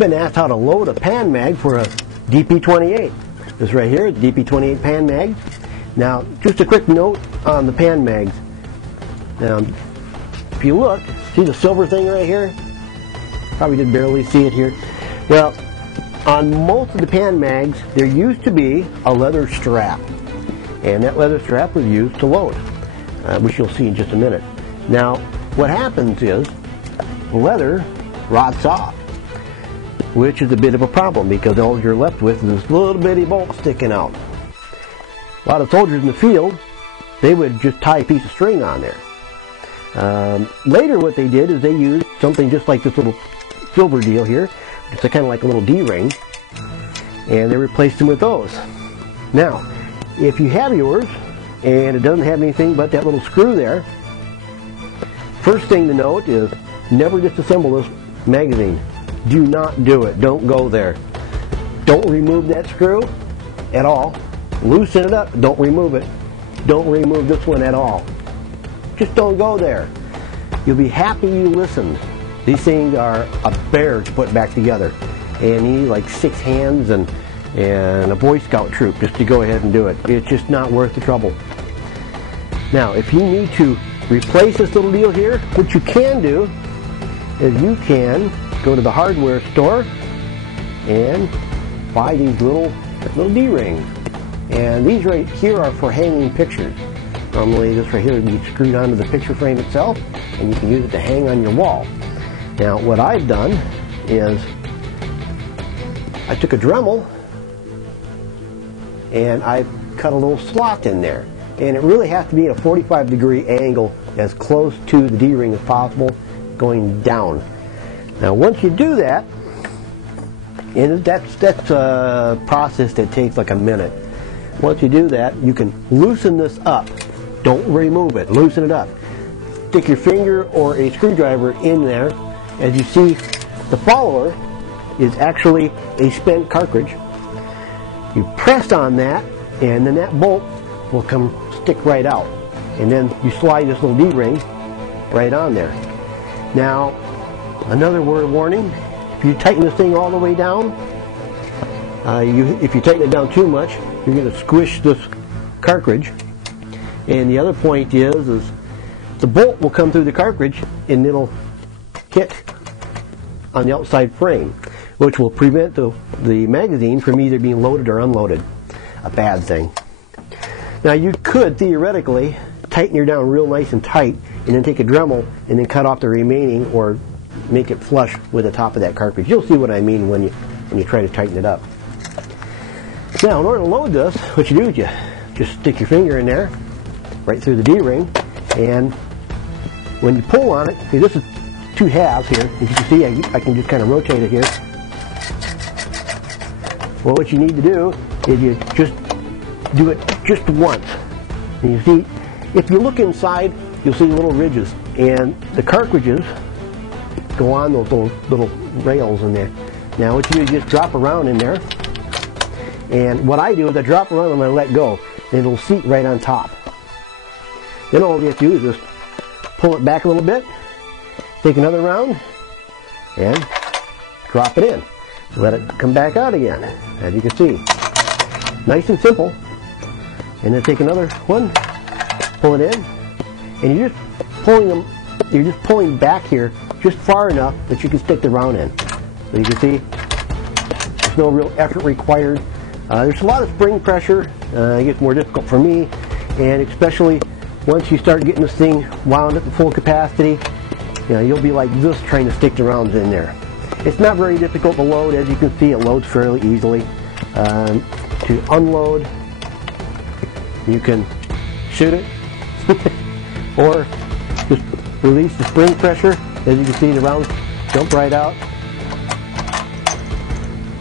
been asked how to load a pan mag for a DP28. This right here is DP28 Pan Mag. Now, just a quick note on the pan mags. If you look, see the silver thing right here? Probably did barely see it here. Well, on most of the pan mags, there used to be a leather strap. And that leather strap was used to load, which you'll see in just a minute. Now, what happens is the leather rots off, which is a bit of a problem because all you're left with is this little bitty bolt sticking out. A lot of soldiers in the field, they would just tie a piece of string on there. Later what they did is they used something just like this little silver deal here, just kind of like a little D-ring, and they replaced them with those. Now, if you have yours and it doesn't have anything but that little screw there, first thing to note is never disassemble this magazine. Do not do it. Don't go there. Don't remove that screw at all. Loosen it up. Don't remove it. Don't remove this one at all. Just don't go there. You'll be happy you listened. These things are a bear to put back together. And you need like 6 hands and a Boy Scout troop just to go ahead and do it. It's just not worth the trouble. Now, if you need to replace this little deal here, what you can do is you can go to the hardware store and buy these little D-rings. And these right here are for hanging pictures. Normally this right here would be screwed onto the picture frame itself, and you can use it to hang on your wall. Now what I've done is I took a Dremel and I cut a little slot in there. And it really has to be at a 45-degree angle as close to the D-ring as possible going down. Now once you do that, and that's a process that takes like a minute. Once you do that, you can loosen this up. Don't remove it. Loosen it up. Stick your finger or a screwdriver in there. As you see, the follower is actually a spent cartridge. You press on that, and then that bolt will come stick right out. And then you slide this little D-ring right on there. Now, another word of warning, if you tighten this thing all the way down, if you tighten it down too much, you're going to squish this cartridge. And the other point is the bolt will come through the cartridge and it'll hit on the outside frame, which will prevent the magazine from either being loaded or unloaded. A bad thing. Now you could theoretically tighten your down real nice and tight and then take a Dremel and then cut off the remaining or make it flush with the top of that cartridge. You'll see what I mean when you try to tighten it up. Now in order to load this, what you do is you just stick your finger in there right through the D-ring, and when you pull on it, see, this is 2 halves here. As you can see, I can just kind of rotate it here. Well, what you need to do is you just do it just once. And you see, if you look inside, you'll see little ridges, and the cartridges go on those little rails in there. Now what you do is just drop around in there, and what I do is I drop around and I let go, and it'll seat right on top. Then all you have to do is just pull it back a little bit, take another round, and drop it in. Let it come back out again, as you can see. Nice and simple. And then take another one, pull it in, and you're just pulling back here just far enough that you can stick the round in. So you can see there's no real effort required. There's a lot of spring pressure. It gets more difficult for me, and especially once you start getting this thing wound up to full capacity, you'll be like this trying to stick the rounds in there. It's not very difficult to load. As you can see, it loads fairly easily. To unload, you can shoot it or just release the spring pressure. As you can see, the rounds jump right out.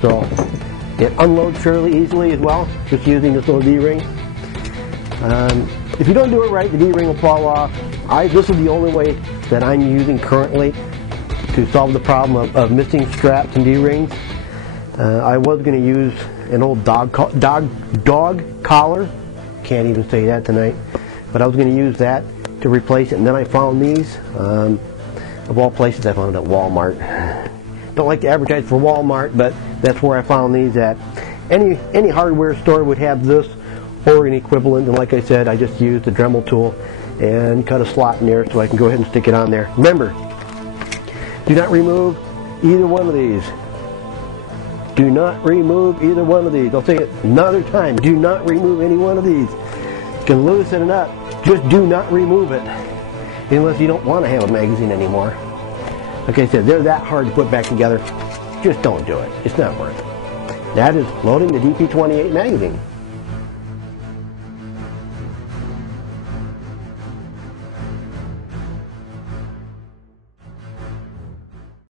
So it unloads fairly easily as well, just using this little D-ring. If you don't do it right, the D-ring will fall off. This is the only way that I'm using currently to solve the problem of missing straps and D-rings. I was going to use an old dog collar. Can't even say that tonight. But I was going to use that to replace it, and then I found these. Of all places, I found it at Walmart. don't like to advertise for Walmart, but that's where I found these at. Any hardware store would have this or an equivalent, and like I said, I just used the Dremel tool and cut a slot in there so I can go ahead and stick it on there. Remember, do not remove either one of these. Do not remove either one of these. I'll say it another time. Do not remove any one of these. You can loosen it up. Just do not remove it unless you don't want to have a magazine anymore. Like I said, they're that hard to put back together. Just don't do it. It's not worth it. That is loading the DP28 magazine.